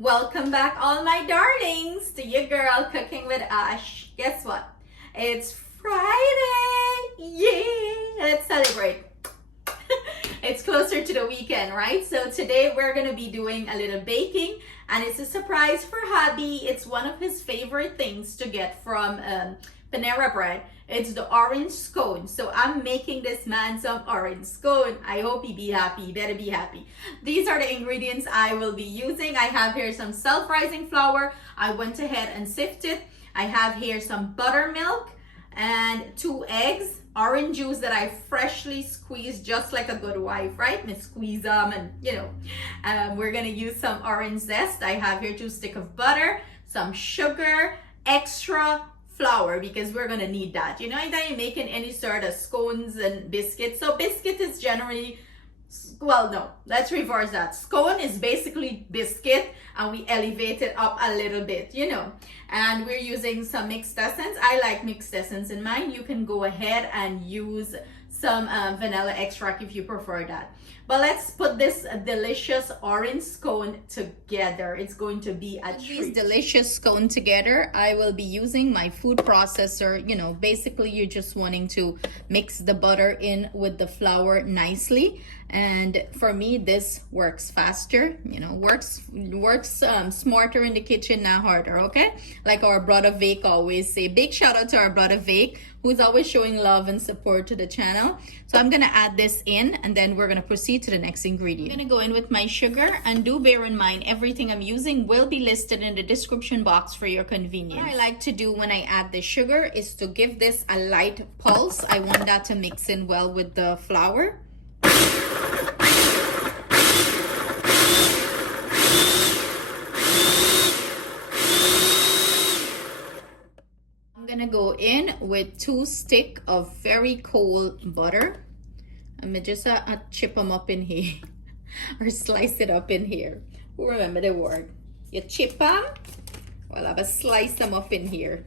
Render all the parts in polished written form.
Welcome back, all my darlings, to your girl Cooking with Ash. Guess what? It's Friday! Yay! Let's celebrate. It's closer to the weekend, right? So today we're gonna be doing a little baking, and it's a surprise for Hubby. It's one of his favorite things to get from Panera Bread. It's the orange scone. So I'm making this man some orange scone. I hope he be happy. He better be happy. These are the ingredients I will be using. I have here some self-rising flour. I went ahead and sifted. I have here some buttermilk and 2 eggs, orange juice that I freshly squeezed just like a good wife, right? Me squeeze them and we're gonna use some orange zest. I have here 2 sticks of butter, some sugar, extra flour because we're gonna need that. You know, anytime you're making any sort of scones and biscuits. So biscuit is generally, well, no, let's reverse that. Scone is basically biscuit and we elevate it up a little bit, you know. And we're using some mixed essence. I like mixed essence in mine. You can go ahead and use some vanilla extract if you prefer that. But let's put this delicious orange scone together. It's going to be a treat. These delicious scone together, I will be using my food processor. You know, basically you're just wanting to mix the butter in with the flour nicely. And for me, this works faster, you know, works smarter in the kitchen, not harder, okay? Like our brother Vake always say. Big shout out to our brother Vake, who's always showing love and support to the channel. So I'm gonna add this in and then we're gonna proceed to the next ingredient. I'm gonna go in with my sugar, and do bear in mind everything I'm using will be listed in the description box for your convenience. What I like to do when I add the sugar is to give this a light pulse. I want that to mix in well with the flour. I'm gonna go in with 2 sticks of very cold butter. I'm gonna just chip them up in here or slice it up in here. Who remember the word? You chip them? Well, I'm gonna slice them up in here.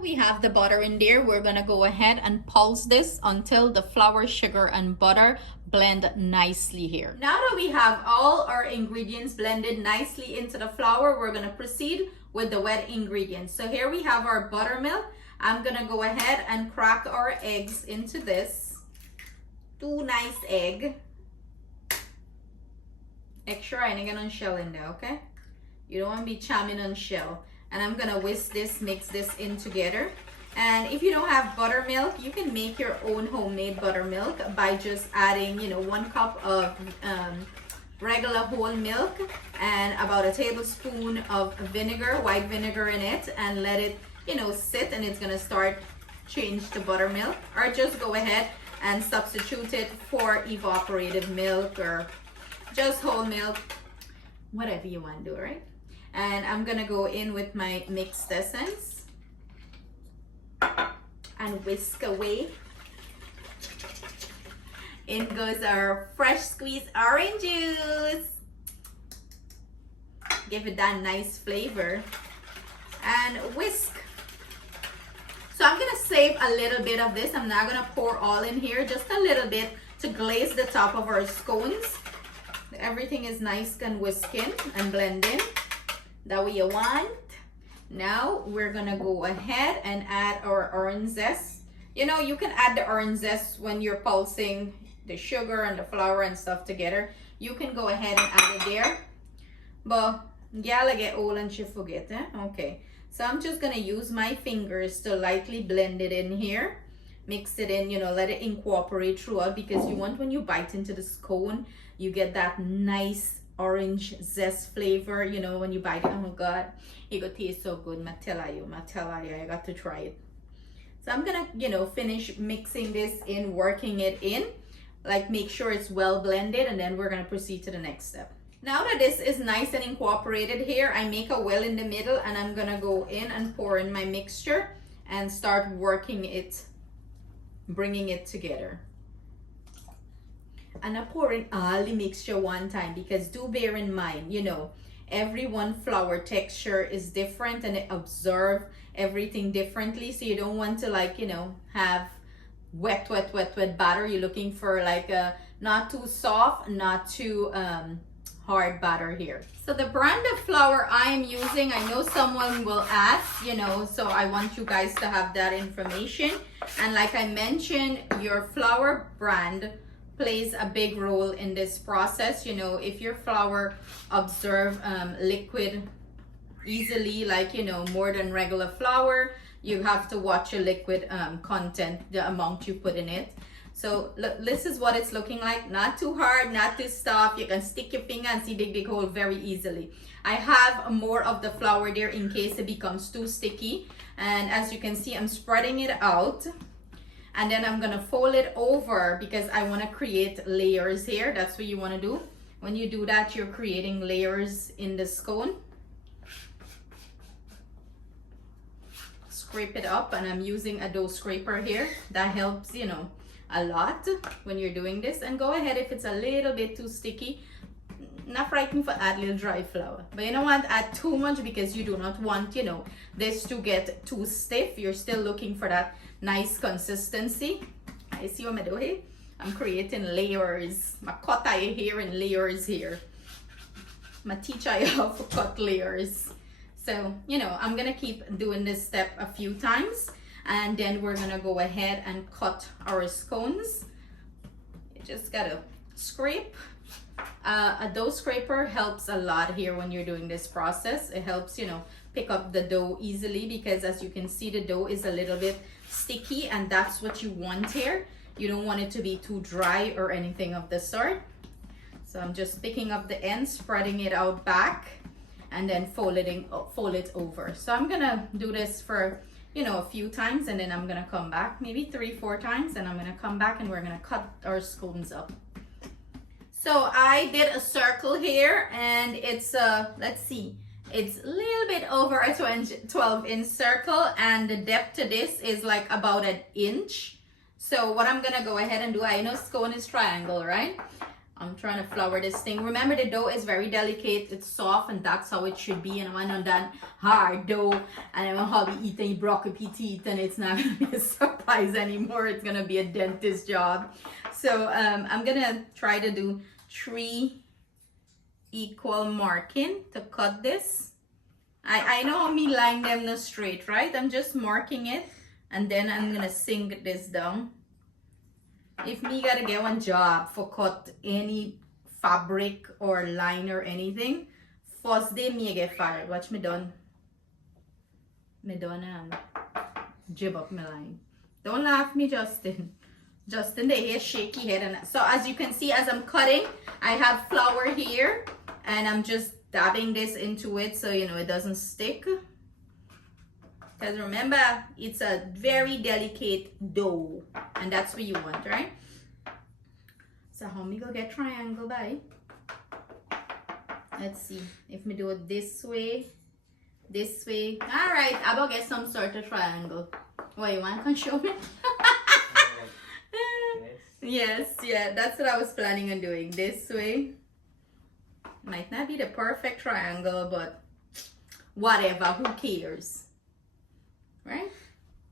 We have the butter in there. We're gonna go ahead and pulse this until the flour, sugar, and butter blend nicely here. Now that we have all our ingredients blended nicely into the flour, we're gonna proceed with the wet ingredients. So here we have our buttermilk. I'm gonna go ahead and crack our eggs into this. 2 nice eggs. Extra, I ain't gonna shell in there, okay? You don't wanna be chamming on shell. And I'm gonna whisk this, mix this in together. And if you don't have buttermilk, you can make your own homemade buttermilk by just adding, you know, 1 cup of regular whole milk and about a tablespoon of vinegar, white vinegar in it, and let it, you know, sit, and it's gonna start change to buttermilk. Or just go ahead and substitute it for evaporated milk or just whole milk, whatever you want to do, right? And I'm gonna go in with my mixed essence and whisk away. In goes our fresh squeezed orange juice. Give it that nice flavor and whisk. So I'm gonna save a little bit of this. I'm not gonna pour all in here, just a little bit to glaze the top of our scones. Everything is nice and whisking and blending that way you want. Now we're gonna go ahead and add our orange zest. You know, you can add the orange zest when you're pulsing the sugar and the flour and stuff together. You can go ahead and add it there. But y'all get old and she forget, eh? Okay. So I'm just gonna use my fingers to lightly blend it in here. Mix it in, you know, let it incorporate throughout, because you want when you bite into the scone, you get that nice orange zest flavor, you know, when you bite it. Oh my god, it gonna taste so good. I tell you, I got to try it. So I'm gonna, you know, finish mixing this in, working it in, like make sure it's well blended, and then we're gonna proceed to the next step. Now that this is nice and incorporated here, I make a well in the middle, and I'm gonna go in and pour in my mixture and start working it, bringing it together. And I pour in all the mixture one time, because do bear in mind, you know, everyone flour texture is different and it absorb everything differently. So you don't want to, like, you know, have wet batter. You're looking for like a not too soft, not too hard batter here. So the brand of flour I'm using, I know someone will ask, you know, so I want you guys to have that information. And like I mentioned, your flour brand plays a big role in this process. You know, if your flour absorb liquid easily, like, you know, more than regular flour, you have to watch your liquid content, the amount you put in it. So look, this is what it's looking like. Not too hard, not too soft. You can stick your finger and see the big hole very easily. I have more of the flour there in case it becomes too sticky. And as you can see, I'm spreading it out. And then I'm gonna fold it over because I wanna create layers here. That's what you wanna do. When you do that, you're creating layers in the scone. Scrape it up, and I'm using a dough scraper here. That helps, you know, a lot when you're doing this. And go ahead, if it's a little bit too sticky, not frightened for add little dry flour, but you don't want to add too much because you do not want, you know, this to get too stiff. You're still looking for that nice consistency. I see what I do here. I'm creating layers. I cut here and layers here. I teach you how to cut layers. So, you know, I'm gonna keep doing this step a few times, and then we're gonna go ahead and cut our scones. You just gotta scrape. A dough scraper helps a lot here when you're doing this process. It helps, you know, pick up the dough easily because as you can see, the dough is a little bit sticky, and that's what you want here. You don't want it to be too dry or anything of the sort. So I'm just picking up the end, spreading it out back, and then fold it over. So I'm gonna do this for, you know, a few times, and then I'm gonna come back maybe 3-4 times, and I'm gonna come back and we're gonna cut our scones up. So I did a circle here, and it's let's see, it's a little bit over a 12-inch circle, and the depth to this is like about 1 inch. So what I'm gonna go ahead and do, I know scone is triangle, right? I'm trying to flour this thing. Remember, the dough is very delicate. It's soft, and that's how it should be. And I want on that hard dough, and then when hubby eat and he broke up his teeth, and it's not gonna be a surprise anymore. It's gonna be a dentist job. So I'm gonna try to do 3 equal marking to cut this. I know me line them no straight, right? I'm just marking it, and then I'm gonna sink this down. If me gotta get one job for cut any fabric or line or anything, first day me get fired. Watch me done. Me done jib up my line. Don't laugh me, Justin. Justin, they hear shaky head. And so as you can see, as I'm cutting, I have flour here, and I'm just dabbing this into it so, you know, it doesn't stick. Because remember, it's a very delicate dough, and that's what you want, right? So how me go get triangle by? Let's see if me do it this way. All right, I will get some sort of triangle. What, you want to show me? Yes, yeah, that's what I was planning on doing. This way. Might not be the perfect triangle, but whatever, who cares? Right?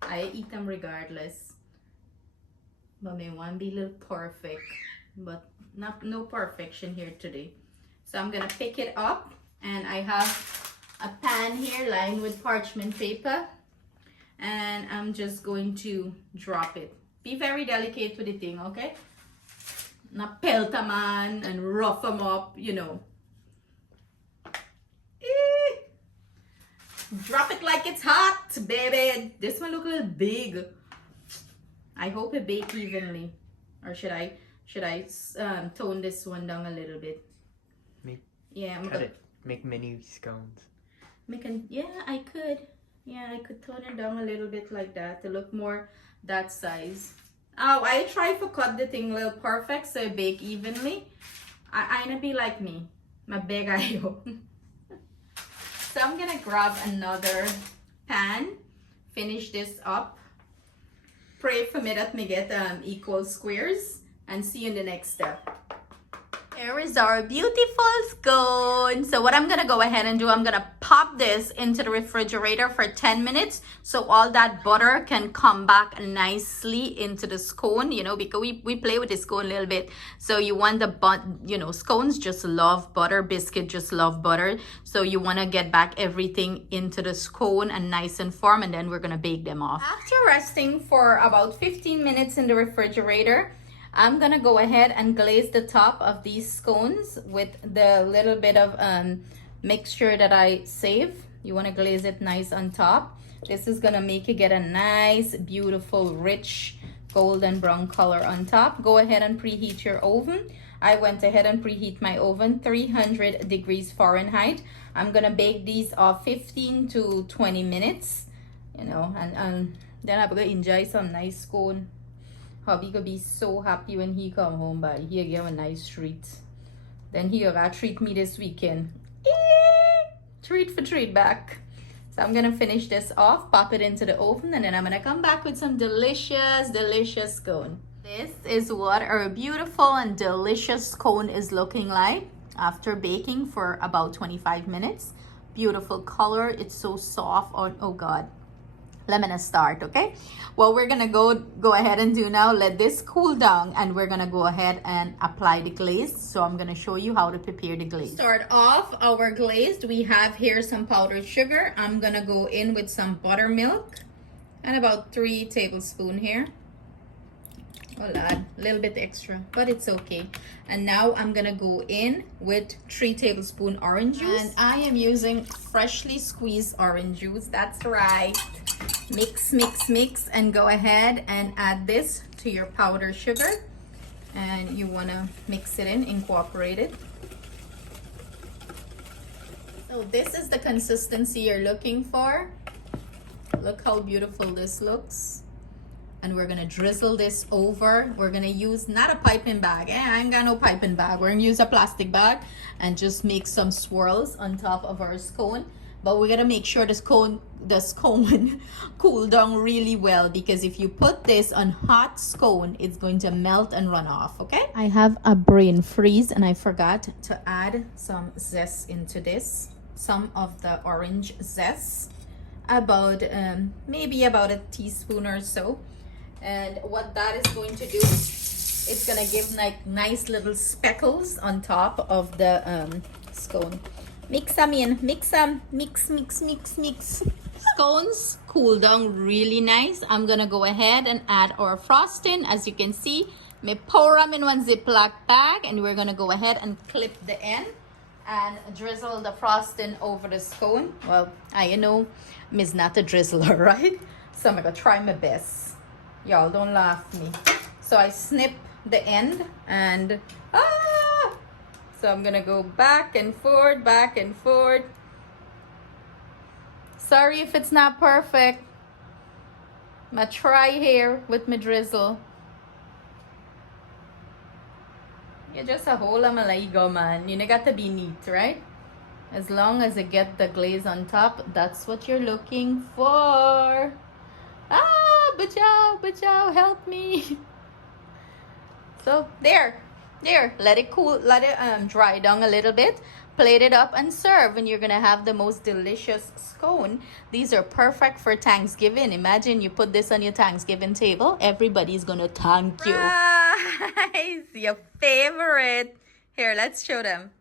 I eat them regardless. But may one be a little perfect, but no perfection here today. So I'm gonna pick it up, and I have a pan here lined with parchment paper, and I'm just going to drop it. Be very delicate with the thing, okay? Not pelt a man and rough them up, you know. Drop it like it's hot, baby. This one look a little big. I hope it bakes evenly. Or should I tone this one down a little bit? Yeah, I'm gonna make mini scones. Yeah, I could. Yeah, I could tone it down a little bit like that to look more that size. Oh, I try to cut the thing a little perfect so it bake evenly. I ain't be like me. My big eye. So I'm gonna grab another pan, finish this up. Pray for me that me get equal squares, and see you in the next step. Here is our beautiful scone. So what I'm gonna go ahead and do, I'm gonna pop this into the refrigerator for 10 minutes so all that butter can come back nicely into the scone, you know, because we play with the scone a little bit. So you want scones just love butter, biscuit just love butter. So you wanna get back everything into the scone and nice and firm, and then we're gonna bake them off. After resting for about 15 minutes in the refrigerator, I'm gonna go ahead and glaze the top of these scones with the little bit of mixture that I save. You wanna glaze it nice on top. This is gonna make it get a nice, beautiful, rich golden brown color on top. Go ahead and preheat your oven. I went ahead and preheat my oven 300 degrees Fahrenheit. I'm gonna bake these off 15 to 20 minutes, you know, and then I'm gonna enjoy some nice scone. Hubby could be so happy when he come home, but he'll give a nice treat. Then he'll treat me this weekend. Treat for treat back. So I'm gonna finish this off, pop it into the oven, and then I'm gonna come back with some delicious, delicious scone. This is what our beautiful and delicious scone is looking like after baking for about 25 minutes. Beautiful color, it's so soft. Oh God. Let me start, okay? What we're gonna go ahead and do now, let this cool down, and we're gonna go ahead and apply the glaze. So I'm gonna show you how to prepare the glaze. Start off our glazed. We have here some powdered sugar. I'm gonna go in with some buttermilk and about 3 tablespoons here. Oh lad, a little bit extra, but it's okay. And now I'm gonna go in with 3 tablespoons orange juice. And I am using freshly squeezed orange juice. That's right. Mix, mix, mix, and go ahead and add this to your powdered sugar. And you wanna mix it in, incorporate it. So this is the consistency you're looking for. Look how beautiful this looks. And we're gonna drizzle this over. We're gonna use not a piping bag. I ain't got no piping bag. We're gonna use a plastic bag and just make some swirls on top of our scone. But we're gonna make sure the scone cool down really well, because if you put this on hot scone, it's going to melt and run off, okay? I have a brain freeze and I forgot to add some zest into this. Some of the orange zest, about maybe about a teaspoon or so. And what that is going to do, it's gonna give like nice little speckles on top of the scone. Mix them in, mix them, mix, mix, mix, mix. Scones cool down really nice. I'm gonna go ahead and add our frosting. As you can see, me pour them in one Ziploc bag, and we're gonna go ahead and clip the end and drizzle the frosting over the scone. Well, you know, Miss not a drizzler, right? So I'm gonna try my best. Y'all don't laugh at me. So I snip the end and so I'm gonna go back and forth, back and forth. Sorry if it's not perfect. I'm gonna try here with my drizzle. You're just a whole amaligo, man. You got to be neat, right? As long as I get the glaze on top, that's what you're looking for. Bachao, help me. So there, let it cool, let it dry down a little bit. Plate it up and serve, and you're gonna have the most delicious scone. These are perfect for Thanksgiving. Imagine you put this on your Thanksgiving table. Everybody's gonna thank you. Rice, your favorite. Here, let's show them.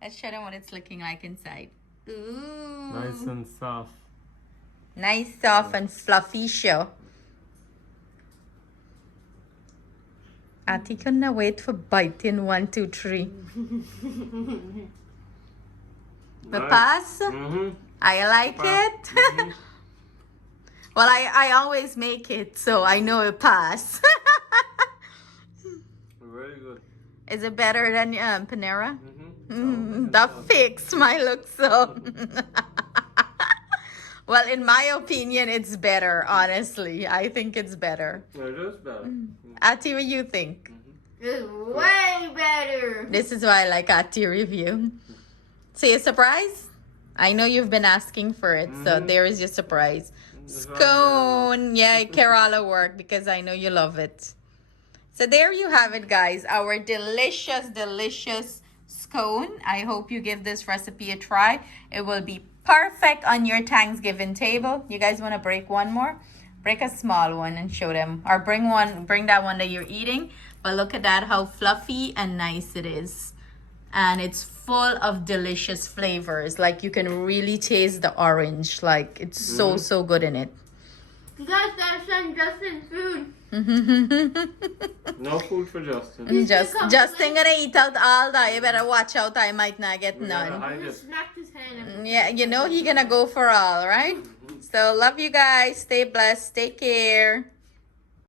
Let's show them what it's looking like inside. Ooh. Nice and soft. Nice, soft, and fluffy show. Auntie couldn't wait for biting 1, 2, 3. The pass? Mm-hmm. I like it. Mm-hmm. Well, I always make it, so I know it pass. Very good. Is it better than Panera? Mm-hmm. That fake smile looks so. Well, in my opinion, it's better, honestly. I think it's better. It is better. Ati, what you think? It's way better. This is why I like Ati review. See a surprise? I know you've been asking for it, so there is your surprise. Scone. Yeah, Kerala work, because I know you love it. So there you have it, guys. Our delicious, delicious scone. I hope you give this recipe a try. It will be perfect on your Thanksgiving table. You guys want to break one more? Break a small one and show them. Or bring that one that you're eating. But look at that, how fluffy and nice it is. And it's full of delicious flavors. Like you can really taste the orange. Like it's so good in it. You guys gotta send Justin food. No food for Justin. Justin gonna eat out all that. You better watch out. I might not get We gotta none. hide He it. smacked his hand. Yeah, you know he gonna go for all, right? So love you guys. Stay blessed. Take care.